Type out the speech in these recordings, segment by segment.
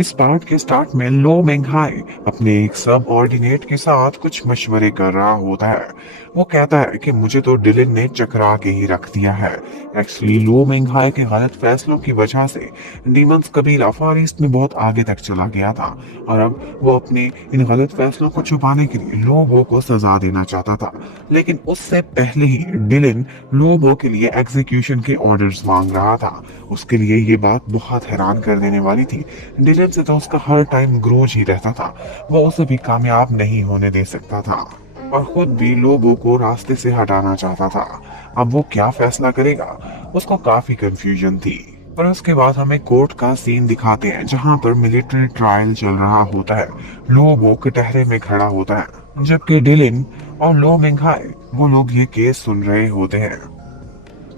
इस पार्ट के स्टार्ट में लो मेंगहाई अपने एक सब ऑर्डिनेट के साथ कुछ मशवरे कर रहा होता है। वो कहता है कि मुझे तो डिलिन ने चकरा के ही रख दिया है। एक्चुअली लो मेंगहाई के गलत फैसलों की वजह से डीमंस कबीला फार ईस्ट में बहुत आगे तक चला गया था और अब वो अपने इन गलत फैसलों को छुपाने के लिए लोगों को सजा देना चाहता था। लेकिन उससे पहले ही डिलिन लोगों के लिए एग्जीक्यूशन के ऑर्डर्स मांग रहा था। उसके लिए ये बात बहुत हैरान कर देने वाली थी। डिलन से तो उसका हर टाइम ग्रोज ही रहता था। वो उसे भी कामयाब नहीं होने दे सकता था और खुद भी लोगों को रास्ते से हटाना चाहता था। अब वो क्या फैसला करेगा, उसको काफी कंफ्यूजन थी। पर उसके बाद हमें कोर्ट का सीन दिखाते हैं जहां पर मिलिट्री ट्रायल चल रहा होता है। लोगो कटहरे में खड़ा होता है जबकि डिलिन और लो मेंघाई वो लोग ये केस सुन रहे होते हैं।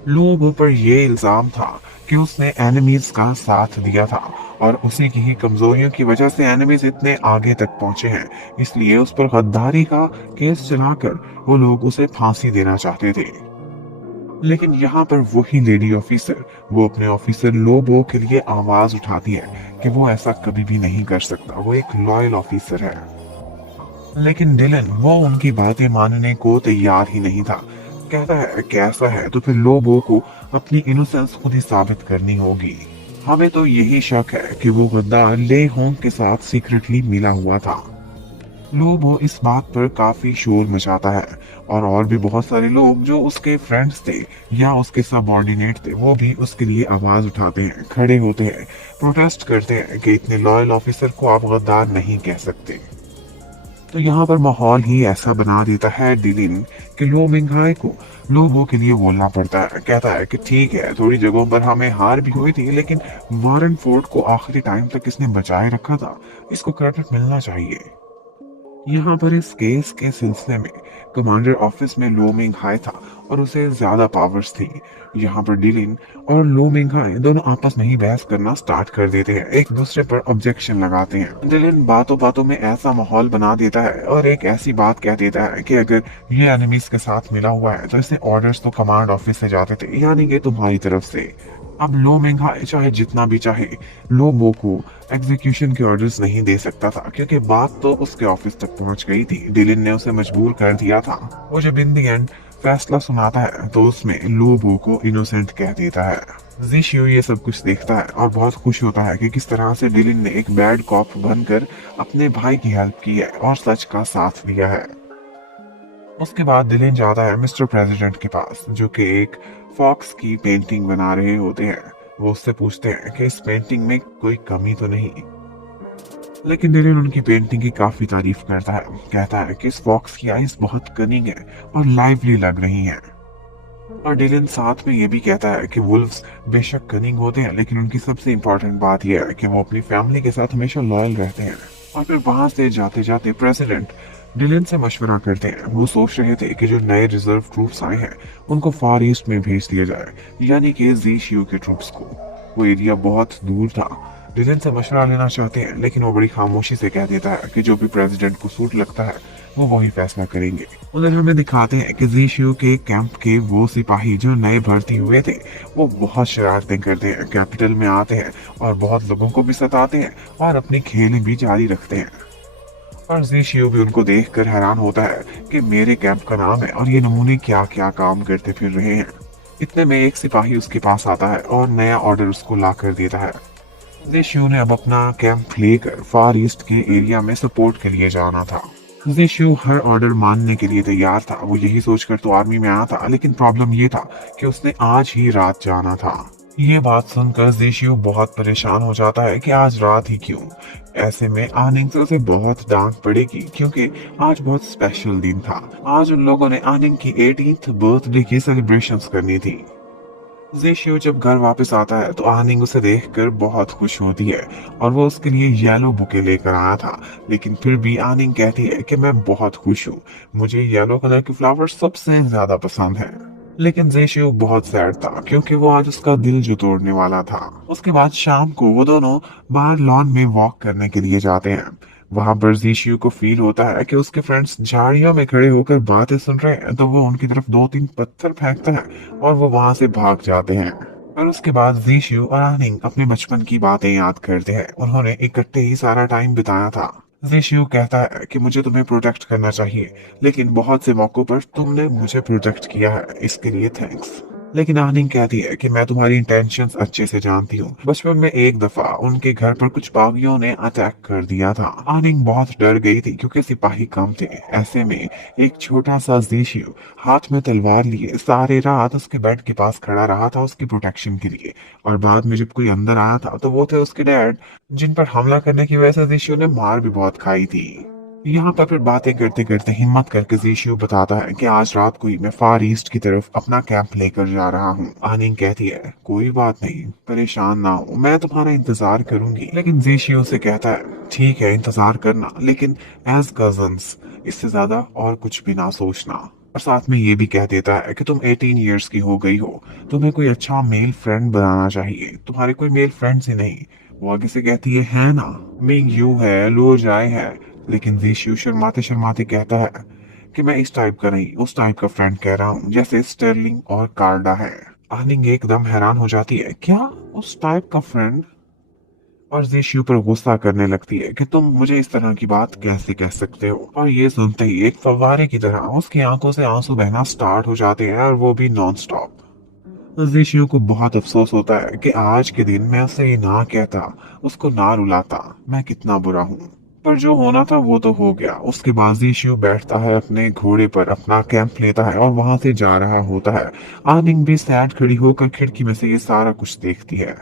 लोगों पर ये इल्जाम था कि उसने एनिमीज का साथ दिया था और उसी की ही कमजोरियों की वजह से एनिमीज इतने आगे तक पहुंचे हैं। इसलिए उस पर गद्दारी का केस चलाकर वो लोग उसे फांसी देना चाहते थे। लेकिन यहाँ पर वही लेडी ऑफिसर वो अपने ऑफिसर लोबो के लिए आवाज उठाती है कि वो ऐसा कभी भी नहीं कर सकता, वो एक लॉयल ऑफिसर है। लेकिन डिलन वो उनकी बातें मानने को तैयार ही नहीं था। कहता है कि ऐसा है तो फिर लोबो को अपनी इनोसेंस खुद ही साबित करनी होगी। हमें तो यही शक है कि वो गद्दार ले होंग के साथ सीक्रेटली मिला हुआ था। लोबो इस बात पर काफी शोर मचाता है और भी बहुत सारे लोग जो उसके फ्रेंड्स थे या उसके सबऑर्डिनेट थे वो भी उसके लिए आवाज उठाते हैं, खड़े होते हैं, प्रोटेस्ट करते हैं कि इतने लॉयल ऑफिसर को आप गद्दार नहीं कह सकते। तो यहाँ पर माहौल ही ऐसा बना देता है डिलिन कि लो मिंगहाई को लोगों के लिए बोलना पड़ता है। कहता है कि ठीक है, थोड़ी जगहों पर हमें हार भी हुई थी लेकिन वारन फोर्ड को आखिरी टाइम तक इसने बचाए रखा था, इसको क्रेडिट मिलना चाहिए। यहाँ पर इस केस के सिलसिले में कमांडर ऑफिस में लो मिंगहाई था और उसे ज्यादा पावर्स थी। यहाँ पर डिलिन और लो मिंगहाई दोनों आपस में ही बहस करना स्टार्ट कर देते हैं, एक दूसरे पर ऑब्जेक्शन लगाते हैं। डिलिन बातों बातों में ऐसा माहौल बना देता है और एक ऐसी बात कह देता है कि अगर ये एनिमीज के साथ मिला हुआ है तो इसे ऑर्डर्स तो कमांड ऑफिस से जाते थे, यानी कि तुम्हारी तरफ से। अब लो मेंघाई चाहे जितना भी चाहे लोबो को एग्जीक्यूशन के ऑर्डर्स नहीं दे सकता था क्योंकि बात तो उसके ऑफिस तक पहुंच गई थी। डिलिन ने उसे मजबूर कर दिया था। वो जब इन दी एंड फैसला सुनाता है तो उसमें लोबो को इनोसेंट कह देता है। जिशियो ये सब कुछ देखता है और बहुत खुश होता है कि किस तरह से डिलिन ने एक बैड कॉप बनकर अपने भाई की हेल्प की है और सच का साथ दिया है। उसके बाद डिलिन जाता है मिस्टर प्रेसिडेंट के पास जो कि एक फॉक्स की पेंटिंग बना रहे होते हैं। वो उससे पूछते हैं कि इस पेंटिंग में कोई कमी तो नहीं, लेकिन डिलिन उनकी पेंटिंग की काफी तारीफ करता है। कहता है कि इस फॉक्स की आईज बहुत कनिंग है और लाइवली लग रही हैं। और डिलिन साथ में ये भी कहता है कि वुल्व्स बेशक कनिंग होते हैं लेकिन उनकी सबसे इम्पोर्टेंट बात यह है कि वो अपनी फैमिली के साथ हमेशा लॉयल रहते हैं। और फिर वहां से जाते जाते प्रेसिडेंट डिलिन से मशवरा करते हैं। वो सोच रहे थे कि जो नए रिजर्व ट्रूप्स आए हैं उनको फार ईस्ट में भेज दिया जाए, यानी कि जी शियू के ट्रूप्स को। वो एरिया बहुत दूर था। डिलिन से मशवरा लेना चाहते हैं लेकिन वो बड़ी खामोशी से कह देता है कि जो भी प्रेसिडेंट को सूट लगता है वो वही फैसला करेंगे। उधर हमें दिखाते हैं कि जी शियू के कैंप के वो सिपाही जो नए भर्ती हुए थे वो बहुत शरारतें करते हैं, कैपिटल में आते हैं और बहुत लोगों को भी सताते हैं और अपनी खेल भी जारी रखते हैं। और जीशियो भी उनको देखकर हैरान होता है कि मेरे कैंप का नाम है और ये नमूने क्या क्या काम करते फिर रहे हैं। इतने में एक सिपाही उसके पास आता है और नया ऑर्डर उसको ला कर देता है। जीशियो ने अब अपना कैंप लेकर फार ईस्ट के एरिया में सपोर्ट के लिए जाना था। जीशियो हर ऑर्डर मानने के लिए तैयार था। वो यही सोचकर तो आर्मी में आया था, लेकिन प्रॉब्लम ये था कि उसने आज ही रात जाना था। ये बात सुनकर जीशियो बहुत परेशान हो जाता है कि आज रात ही क्यों। ऐसे में आनिंग से उसे बहुत डांट पड़ेगी क्योंकि आज बहुत स्पेशल दिन था। आज उन लोगों ने आनिंग की 18th बर्थडे की सेलिब्रेशंस करनी थी। जीशियो जब घर वापस आता है तो आनिंग उसे देखकर बहुत खुश होती है और वो उसके लिए येलो बुके लेकर आया था। लेकिन फिर भी आनिंग कहती है कि मैं बहुत खुश हूँ, मुझे येलो कलर के फ्लावर्स सबसे ज्यादा पसंद है। लेकिन जेशियो बहुत सैड था क्योंकि वो आज उसका दिल जो तोड़ने वाला था। उसके बाद शाम को वो दोनों बाहर लॉन में वॉक करने के लिए जाते हैं। वहां पर जेशियो को फील होता है कि उसके फ्रेंड्स झाड़ियों में खड़े होकर बातें सुन रहे हैं, तो वो उनकी तरफ 2-3 पत्थर फेंकता है और वो वहां से भाग जाते हैं। और उसके बाद जीशु और आनिंग अपने बचपन की बातें याद करते हैं। उन्होंने इकट्ठे ही सारा टाइम बिताया था। जीशु कहता है कि मुझे तुम्हें प्रोटेक्ट करना चाहिए, लेकिन बहुत से मौकों पर तुमने मुझे प्रोटेक्ट किया है, इसके लिए थैंक्स। लेकिन आनिंग कहती है कि मैं तुम्हारी इंटेंशंस अच्छे से जानती हूँ। बचपन में एक दफा उनके घर पर कुछ बागियों ने अटैक कर दिया था। आनिंग बहुत डर गई थी क्योंकि सिपाही कम थे। ऐसे में एक छोटा सा जीशु हाथ में तलवार लिए सारे रात उसके बेड के पास खड़ा रहा था उसकी प्रोटेक्शन के लिए। और बाद में जब कोई अंदर आया था तो वो थे उसके डैड, जिन पर हमला करने की वजह से जीशु ने मार भी बहुत खाई थी। यहाँ पर फिर बातें करते करते हिम्मत करके जीशु बताता है कि आज रात को ही मैं फार ईस्ट की तरफ अपना कैंप लेकर जा रहा हूँ। आनिंग कहती है कोई बात नहीं, परेशान ना हो, मैं तुम्हारा इंतजार करूंगी। लेकिन जीशु से कहता है ठीक है इंतजार करना, लेकिन एज कजन्स इससे ज्यादा और कुछ भी ना सोचना। और साथ में ये भी कह देता है कि तुम 18 इयर्स की हो गई हो, तुम्हें कोई अच्छा मेल फ्रेंड बनाना चाहिए, तुम्हारे कोई मेल फ्रेंड्स ही नहीं। वो आगे से कहती है ना, मिंग यू है, लो जाए है। लेकिन विशु शर्माते शर्माते कहता है कि मैं इस टाइप का नहीं, उस टाइप का फ्रेंड कह रहा हूँ जैसे स्टर्लिंग और कार्डा है। आनिंग एकदम हैरान हो जाती है, क्या उस टाइप का फ्रेंड? और जीशु पर गुस्सा करने लगती है कि तुम मुझे इस तरह की बात कैसे कह सकते हो। और ये सुनते ही एक फव्वारे की तरह उसकी आंखों से आंसू बहना स्टार्ट हो जाते हैं, और वो भी नॉन स्टॉप। जीशु को बहुत अफसोस होता है कि आज के दिन मैं उसे ये ना कहता, उसको ना रुलाता, मैं कितना बुरा हूँ। पर जो होना था वो तो हो गया। उसके बाद जीशु बैठता है अपने घोड़े पर, अपना कैंप लेता है और वहां से जा रहा होता है। आनिंग भी सैड खड़ी होकर खिड़की में से ये सारा कुछ देखती है।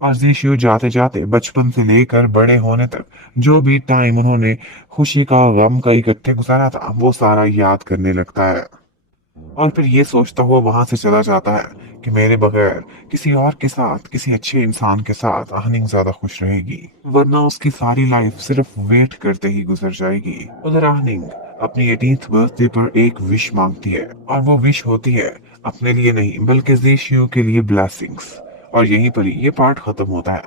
और जीशु जाते जाते बचपन से लेकर बड़े होने तक जो भी टाइम उन्होंने खुशी का गम का इकट्ठे गुजारा था वो सारा याद करने लगता है। और फिर ये सोचता हुआ वहां से चला जाता है कि मेरे बगैर किसी और के साथ, किसी अच्छे इंसान के साथ आनिंग ज्यादा खुश रहेगी, वरना उसकी सारी लाइफ सिर्फ वेट करते ही गुजर जाएगी। उधर आनिंग अपनी 18th बर्थडे पर एक विश मांगती है, और वो विश होती है अपने लिए नहीं बल्कि जीशु के लिए ब्लेसिंग्स। और यहीं पर ही ये पार्ट खत्म होता है।